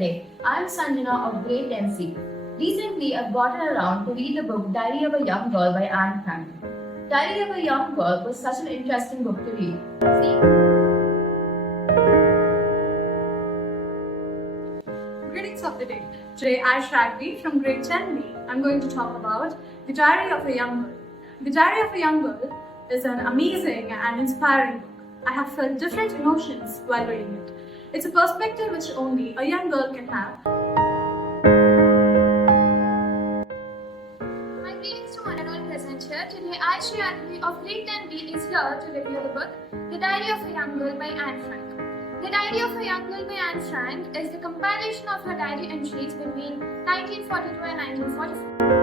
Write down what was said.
Namaste. I'm Sanjana of grade 10C. Recently, I've gotten around to read the book Diary of a Young Girl by Anne Frank. Diary of a Young Girl was such an interesting book to read. Greetings of the day. Today, I, Shagvi from grade 10B, I'm going to talk about The Diary of a Young Girl. The Diary of a Young Girl is an amazing and inspiring book. I have felt different emotions while reading it. It's a perspective which only a young girl can have. My greetings to one and all present here. Today, I, Shagvi of grade 10B, is here to review the book The Diary of a Young Girl by Anne Frank. The Diary of a Young Girl by Anne Frank is the compilation of her diary entries between 1942 and 1944.